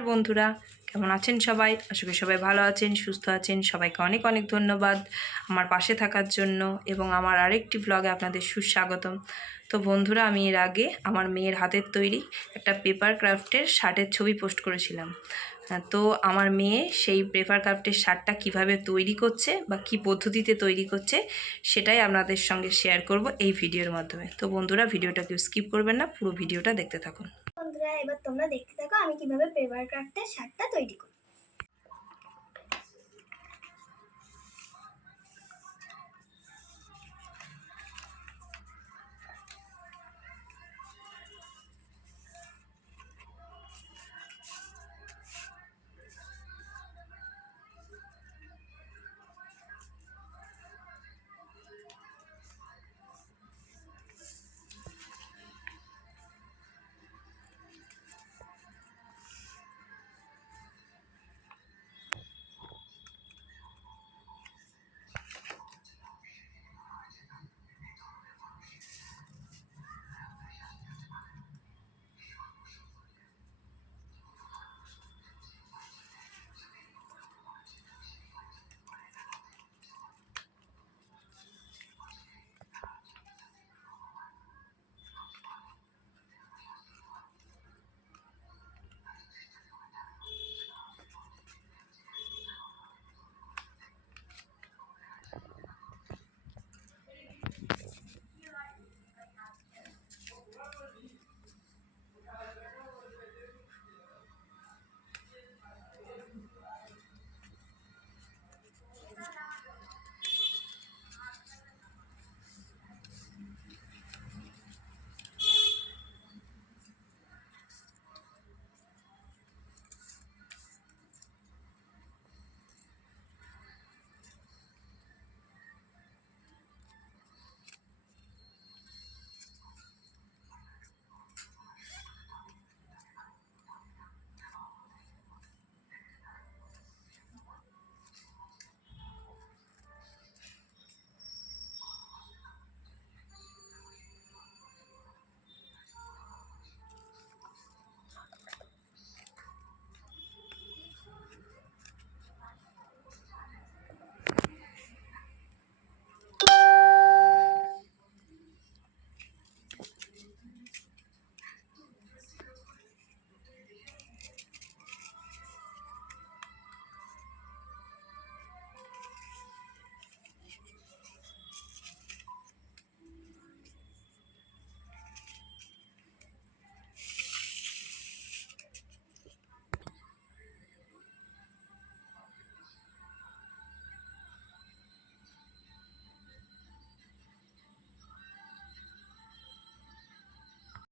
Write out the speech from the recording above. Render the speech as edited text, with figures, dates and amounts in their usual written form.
আর বন্ধুরা কেমন আছেন সবাই? আশা করি সবাই ভালো আছেন, সুস্থ আছেন। সবাইকে অনেক অনেক ধন্যবাদ আমার পাশে থাকার জন্য এবং আমার আরেকটি ব্লগে আপনাদের সুস্বাগতম। তো বন্ধুরা, আমি এর আগে আমার মেয়ের হাতের তৈরি একটা পেপার ক্রাফটের শার্টের ছবি পোস্ট করেছিলাম। তো আমার মেয়ে সেই পেপার ক্রাফটের শার্টটা কিভাবে তৈরি করছে বা কী পদ্ধতিতে তৈরি করছে সেটাই আপনাদের সঙ্গে শেয়ার করব এই ভিডিওর মাধ্যমে। তো বন্ধুরা, ভিডিওটা কেউ স্কিপ করবেন না, পুরো ভিডিওটা দেখতে থাকুন। বন্ধুরা, এবার তোমরা দেখতে থাকো আমি কিভাবে পেপার ক্রাফটের শার্টটা তৈরি করি।